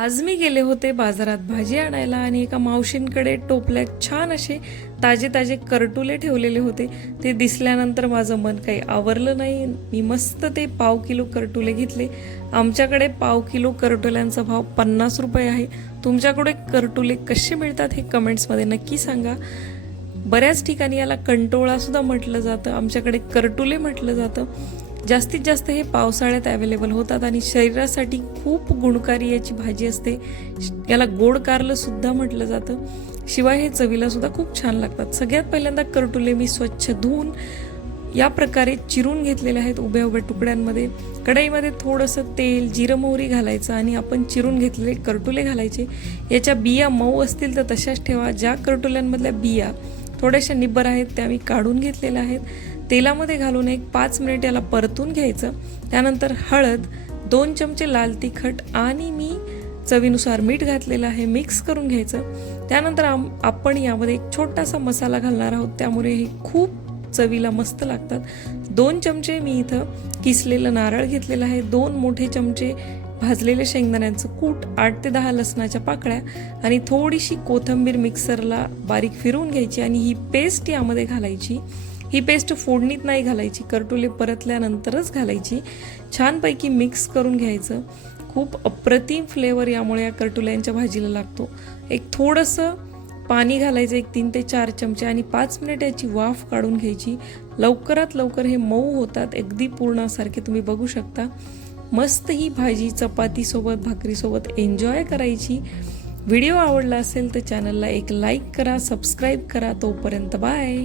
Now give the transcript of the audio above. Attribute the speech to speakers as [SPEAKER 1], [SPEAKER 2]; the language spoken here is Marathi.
[SPEAKER 1] आज मी गेले होते बाजारात भाजी आणायला आणि एका मावशींकडे टोपल्यात छान असे ताजे ताजे करटुले ठेवलेले होते. ते दिसल्यानंतर माझं मन काही आवरलं नाही. मी मस्त ते पाव किलो करटुले घेतले. आमच्याकडे पाव किलो करटुल्यांचा भाव पन्नास रुपये आहे. तुमच्याकडे करटुले कसे मिळतात हे कमेंट्समध्ये नक्की सांगा. बऱ्याच ठिकाणी याला कंटोळासुद्धा म्हटलं जातं. आमच्याकडे करटुले म्हटलं जातं. जास्तीत जास्त हे पावसाळ्यात अवेलेबल होतात आणि शरीरासाठी खूप गुणकारी याची भाजी असते. याला गोड कारलंसुद्धा म्हटलं जातं. शिवाय हे चवीला सुद्धा खूप छान लागतात. सगळ्यात पहिल्यांदा करटुले मी स्वच्छ धुवून या प्रकारे चिरून घेतलेले आहेत उभ्या उभ्या तुकड्यांमध्ये. कढईमध्ये थोडंसं तेल जिरं मोहरी घालायचं आणि आपण चिरून घेतलेले करटुले घालायचे. याच्या बिया मऊ असतील तर तशाच ठेवा. ज्या करटुल्यांमधल्या बिया थोड्याशा निब्बर आहेत त्या मी काढून घेतलेल्या आहेत. तेलामध्ये घालून एक पाच मिनिट याला परतून घ्यायचं. त्यानंतर हळद दोन चमचे लाल तिखट आणि मी चवीनुसार मीठ घातलेलं आहे मिक्स करून घ्यायचं. त्यानंतर आम आपण यामध्ये एक छोटासा मसाला घालणार आहोत त्यामुळे हे खूप चवीला मस्त लागतात. दोन चमचे मी इथं किसलेलं नारळ घेतलेलं आहे दोन मोठे चमचे भाजलेले शेंगदाण्यांचं कूट आठ ते दहा लसणाच्या पाकळ्या आणि थोडीशी कोथंबीर मिक्सरला बारीक फिरवून घ्यायची आणि ही पेस्ट यामध्ये घालायची. ही पेस्ट फोडणीत नाही घालायची करटुले परतल्यानंतरच घालायची. छानपैकी मिक्स करून घ्यायचं. खूप अप्रतिम फ्लेवर यामुळे या करटुल्यांच्या भाजीला लागतो. एक थोडंसं पाणी घालायचं एक तीन ते चार चमचे आणि पाच मिनिट याची वाफ काढून घ्यायची. लवकरात लवकर हे मऊ होतात अगदी पूर्णासारखे तुम्ही बघू शकता. मस्त ही भाजी चपातीसोबत भाकरीसोबत एन्जॉय करायची. व्हिडिओ आवडला असेल तर चॅनलला एक लाईक करा सबस्क्राईब करा. तोपर्यंत बाय